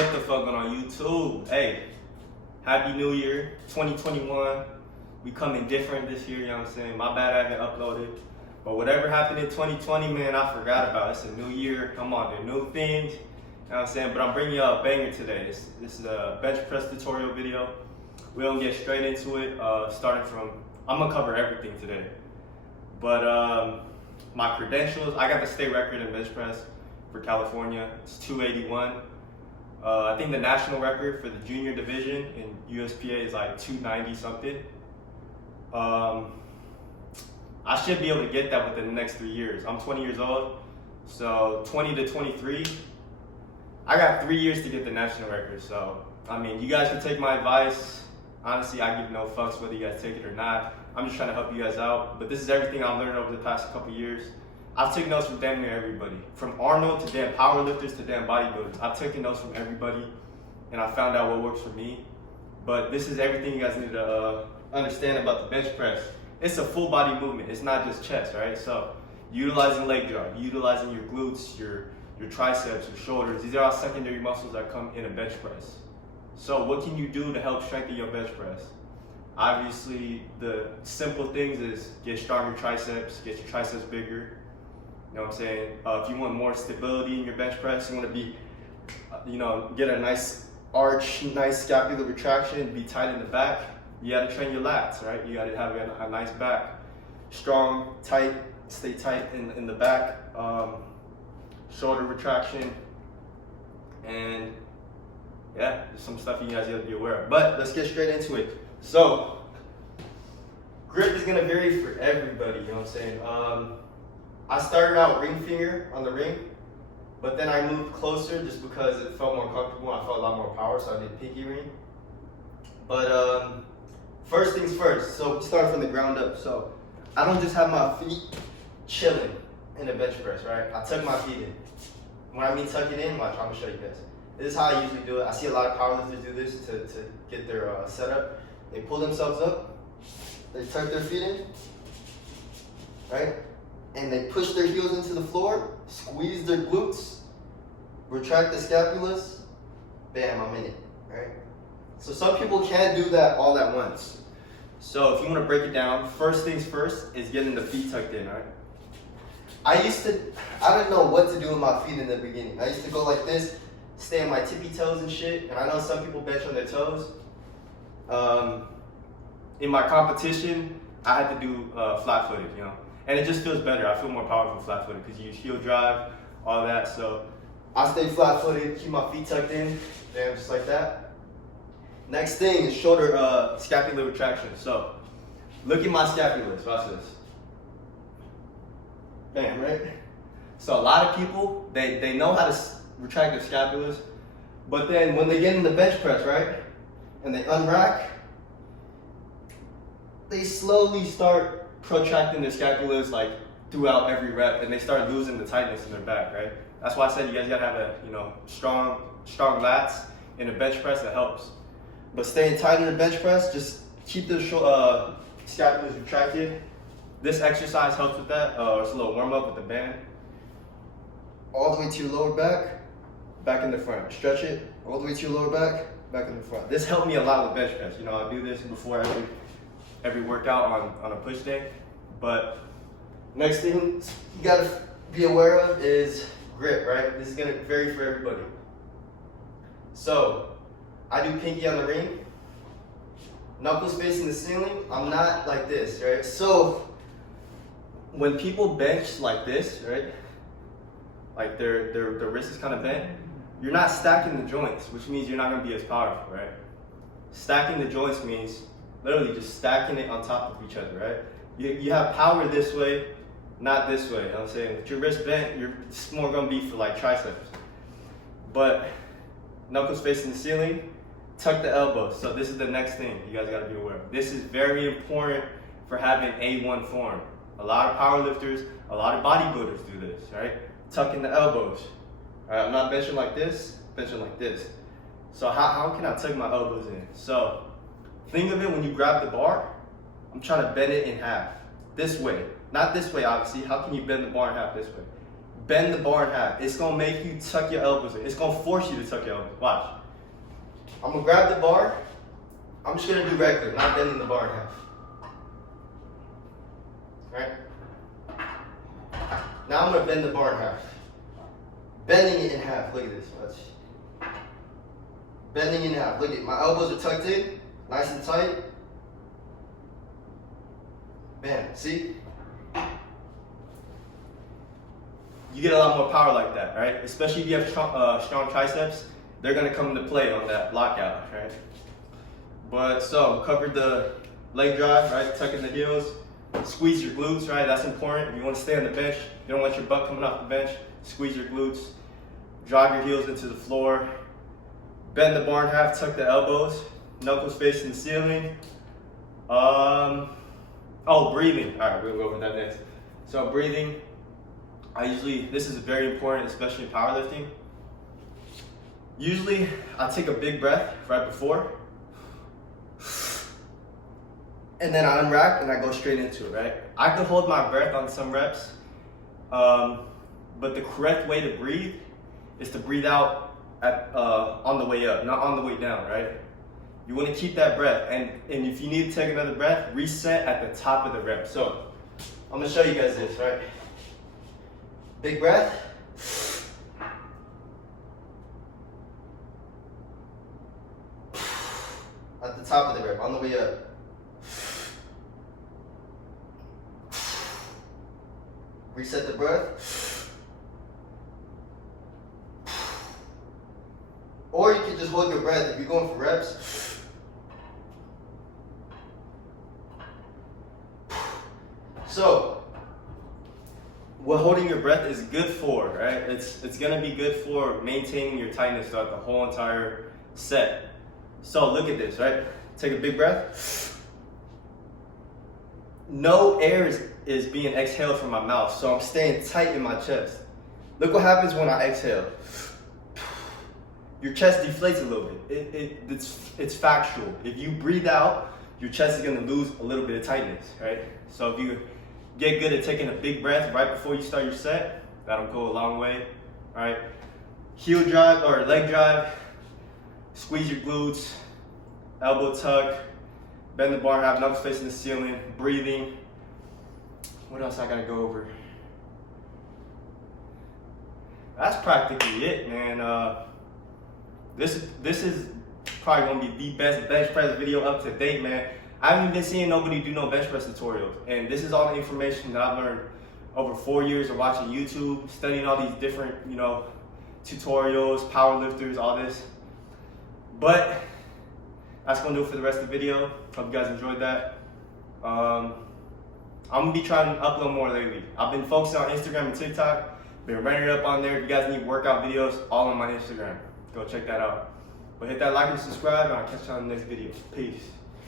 What the fuck going on YouTube? Hey, Happy New Year, 2021. We coming different this year, you know what I'm saying? My bad I haven't uploaded. But whatever happened in 2020, man, I forgot about. It's a new year. Come on, there are new things. You know what I'm saying? But I'm bringing you a banger today. This is a bench press tutorial video. We're gonna get straight into it. Starting from, I'm gonna cover everything today. But my credentials, I got the state record in bench press for California. It's 281. I think the national record for the junior division in USPA is like 290 something. I should be able to get that within the next 3 years. I'm 20 years old, so 20 to 23. I got 3 years to get the national record. So, I mean, you guys can take my advice. Honestly, I give no fucks whether you guys take it or not. I'm just trying to help you guys out. But this is everything I've learned over the past couple years. I've taken notes from damn near everybody. From Arnold to damn powerlifters to damn bodybuilders. I've taken notes from everybody and I found out what works for me. But this is everything you guys need to understand about the bench press. It's a full body movement. It's not just chest, right? So utilizing leg drop, utilizing your glutes, your triceps, your shoulders. These are all secondary muscles that come in a bench press. So what can you do to help strengthen your bench press? Obviously, the simple things is get stronger triceps, get your triceps bigger. You know what I'm saying? If you want more stability in your bench press, you want to be, get a nice arch, nice scapular retraction, be tight in the back. You got to train your lats, right? You got to have a nice back. Strong, tight, stay tight in the back. Shoulder retraction. And yeah, there's some stuff you guys got to be aware of. But let's get straight into it. So, grip is going to vary for everybody, you know what I'm saying? I started out ring finger on the ring, but then I moved closer just because it felt more comfortable. I felt a lot more power, so I did pinky ring. But first things first, so we start from the ground up. So I don't just have my feet chilling in a bench press, right? I tuck my feet in. When I mean tuck it in, watch, I'm gonna show you guys. This is how I usually do it. I see a lot of powerlifters do this to get their setup. They pull themselves up, they tuck their feet in, right? And they push their heels into the floor, squeeze their glutes, retract the scapulas, bam, I'm in it, right? So some people can't do that all at once. So if you want to break it down, first things first is getting the feet tucked in, right? I didn't know what to do with my feet in the beginning. I used to go like this, stay on my tippy toes and shit, and I know some people bench on their toes. In my competition, I had to do flat-footed, you know? And it just feels better. I feel more powerful flat-footed because you use heel drive, all that. So I stay flat-footed, keep my feet tucked in, bam, just like that. Next thing is shoulder scapular retraction. So look at my scapulas, watch this. Bam, right? So a lot of people, they know how to retract their scapulas, but then when they get in the bench press, right, and they unrack, they slowly start protracting their scapulas like throughout every rep, and they start losing the tightness in their back, right? That's why I said you guys gotta have a strong lats in a bench press. That helps. But staying tight in the bench press, just keep the scapulas retracted. This exercise helps with that. It's a little warm up with the band. All the way to your lower back, back in the front. Stretch it all the way to your lower back, back in the front. This helped me a lot with bench press. I do this before every workout on a push day. But next thing you gotta be aware of is grip, right? This is gonna vary for everybody. So I do pinky on the ring, knuckles facing the ceiling. I'm not like this, right? So when people bench like this, right? Like their wrist is kind of bent, you're not stacking the joints, which means you're not gonna be as powerful, right? Stacking the joints means literally just stacking it on top of each other, right? You have power this way, not this way. You know what I'm saying? With your wrist bent, it's more gonna be for like triceps. But knuckles facing the ceiling, tuck the elbows. So this is the next thing you guys gotta be aware of. This is very important for having A1 form. A lot of powerlifters, a lot of bodybuilders do this, right? Tucking the elbows. All right, I'm not benching like this, benching like this. So how can I tuck my elbows in? So think of it when you grab the bar, I'm trying to bend it in half. This way. Not this way, obviously. How can you bend the bar in half this way? bend the bar in half. It's gonna make you tuck your elbows in. It's gonna force you to tuck your elbows. Watch. I'm gonna grab the bar. I'm just gonna do regular, not bending the bar in half. Right? Now I'm gonna bend the bar in half. Bending it in half. Look at this. Watch. Bending it in half. Look at it. My elbows are tucked in, nice and tight. Bam. See? You get a lot more power like that, right? Especially if you have strong triceps, they're gonna come into play on that lockout, right? But so, cover the leg drive, right? Tuck in the heels, squeeze your glutes, right? That's important. If you wanna stay on the bench, you don't want your butt coming off the bench, squeeze your glutes, drive your heels into the floor, bend the bar in half, tuck the elbows, knuckles facing the ceiling. Breathing. All right, we'll go over that next. So breathing, this is very important, especially in powerlifting. Usually, I take a big breath right before, and then I unrack and I go straight into it, right? I could hold my breath on some reps, but the correct way to breathe is to breathe out on the way up, not on the way down, right? You want to keep that breath, and if you need to take another breath, reset at the top of the rep. So, I'm going to show you guys this, right? Big breath. At the top of the rep, on the way up. Reset the breath. Or you can just hold your breath if you're going for reps. So, what holding your breath is good for, right? It's gonna be good for maintaining your tightness throughout the whole entire set. So look at this, right? Take a big breath. No air is being exhaled from my mouth, so I'm staying tight in my chest. Look what happens when I exhale. Your chest deflates a little bit. It's factual. If you breathe out, your chest is gonna lose a little bit of tightness, right? So if you get good at taking a big breath right before you start your set, that'll go a long way, all right? Heel drive or leg drive, squeeze your glutes, elbow tuck, bend the bar in half, knuckles facing the ceiling, breathing. What else I gotta go over? That's practically it, man. This is probably gonna be the best bench press video up to date, man. I haven't been seeing nobody do no bench press tutorials, and this is all the information that I've learned over 4 years of watching YouTube, studying all these different, tutorials, power lifters, all this. But that's gonna do it for the rest of the video. Hope you guys enjoyed that. I'm gonna be trying to upload more lately. I've been focusing on Instagram and TikTok. Been running it up on there. If you guys need workout videos, all on my Instagram. Go check that out. But hit that like and subscribe, and I'll catch you on the next video. Peace.